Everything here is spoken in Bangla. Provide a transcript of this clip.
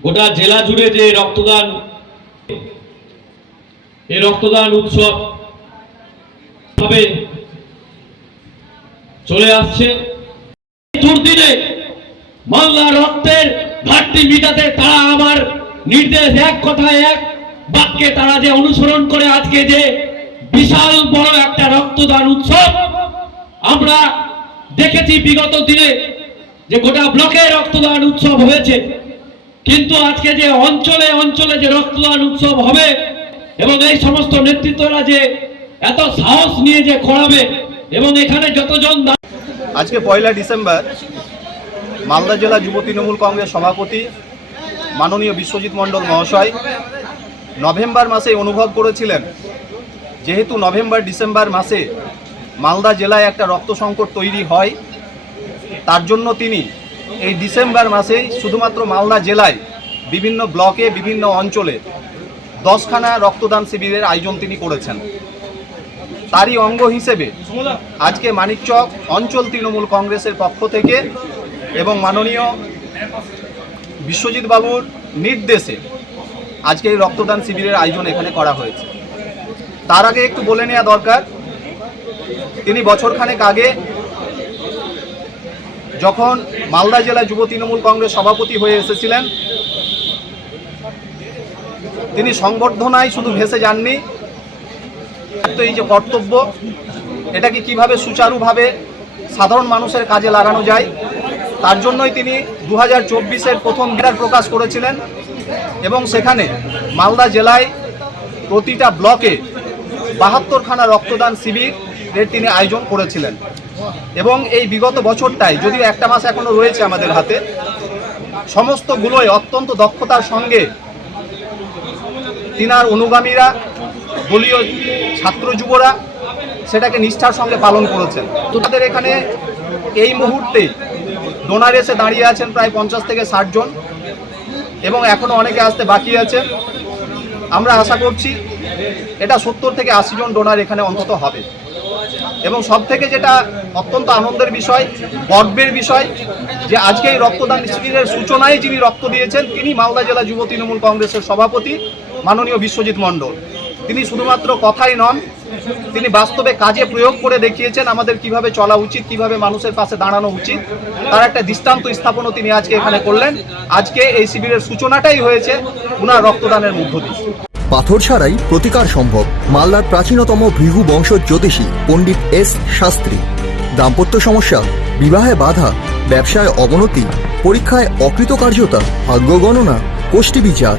গোটা জেলা জুড়ে যে রক্তদান এই রক্তদান উৎসব ভাবে চলে আসছে। দুর্দিনে মাল্লা রক্তের ঘাটতি মিটাতে তারা আমার নির্দেশ এক কথায় এক বাক্যে তারা যে অনুসরণ করে আজকে যে বিশাল বড় একটা রক্তদান উৎসব, আমরা দেখেছি বিগত দিনে যে গোটা ব্লকে রক্তদান উৎসব হয়েছে। কিন্তু আজকে যে অঞ্চলে অঞ্চলে যে রক্তদান উৎসব হবে এবং এই সমস্ত নেতৃত্বরা যে এত সাহস নিয়ে যে করাবে এবং এখানে যতজন আজকে পয়লা ডিসেম্বর মালদা জেলা যুব তৃণমূল কংগ্রেস সভাপতি মাননীয় বিশ্বজিৎ মণ্ডল মহাশয় নভেম্বর মাসে অনুভব করেছিলেন, যেহেতু নভেম্বর ডিসেম্বর মাসে মালদা জেলায় একটা রক্ত সংকট তৈরি হয়, তার জন্য তিনি এই ডিসেম্বর মাসেই শুধুমাত্র মালদা জেলায় বিভিন্ন ব্লকে, বিভিন্ন অঞ্চলে দশখানা রক্তদান শিবিরের আয়োজন তিনি করেছেন। তারই অঙ্গ হিসেবে আজকে মানিকচক অঞ্চল তৃণমূল কংগ্রেসের পক্ষ থেকে এবং মাননীয় বিশ্বজিৎ বাবুর নির্দেশে আজকে এই রক্তদান শিবিরের আয়োজন এখানে করা হয়েছে। তার আগে একটু বলে নেওয়া দরকার, তিনি বছরখানেক আগে যখন মালদা জেলা যুব তৃণমূল কংগ্রেস সভাপতি হয়ে এসেছিলেন, তিনি সংবর্ধনায় শুধু ভেসে যাননি তো এই যে কর্তব্য, এটাকে কীভাবে সুচারুভাবে সাধারণ মানুষের কাজে লাগানো যায়, তার জন্যই তিনি দু হাজার প্রথম বিরাট প্রকাশ করেছিলেন এবং সেখানে মালদা জেলায় প্রতিটা ব্লকে বাহাত্তরখানা রক্তদান শিবির এর তিনি আয়োজন করেছিলেন। এবং এই বিগত বছরটায়, যদিও একটা মাস এখনও রয়েছে আমাদের হাতে, সমস্তগুলোই অত্যন্ত দক্ষতার সঙ্গে তিনার অনুগামীরা দলীয় ছাত্র যুবরা সেটাকে নিষ্ঠার সঙ্গে পালন করেছেন। তো তাদের এখানে এই মুহূর্তে ডোনার এসে দাঁড়িয়ে আছেন প্রায় পঞ্চাশ থেকে ষাট জন এবং এখনও অনেকে আসতে বাকি আছে। আমরা আশা করছি এটা সত্তর থেকে আশি জন ডোনার এখানে অন্তত হবে। এবং সব থেকে যেটা অত্যন্ত আনন্দের বিষয়, গর্বের বিষয়, যে আজকে এই রক্তদান শিবিরের সূচনায় যিনি রক্ত দিয়েছেন, তিনি মালদা জেলা যুব তৃণমূল কংগ্রেসের সভাপতি, মাননীয় বিশ্বজিৎ মণ্ডল। তিনি শুধুমাত্র কথাই নন, তিনি বাস্তবে কাজে প্রয়োগ করে দেখিয়েছেন আমাদের কীভাবে চলা উচিত, কীভাবে মানুষের পাশে দাঁড়ানো উচিত। তার একটা দৃষ্টান্ত স্থাপনও তিনি আজকে এখানে করলেন। আজকে এই শিবিরের সূচনাটাই হয়েছে উনার রক্তদানের মধ্য দিয়ে। পাথর ছাড়াই প্রতিকার সম্ভব। মালদার প্রাচীনতম ভৃহু বংশ জ্যোতিষী পণ্ডিত এস শাস্ত্রী। দাম্পত্য সমস্যা, বিবাহে বাধা, ব্যবসায় অবনতি, পরীক্ষায় অকৃতকার্যতা, ভাগ্য গণনা, কোষ্ঠী বিচার।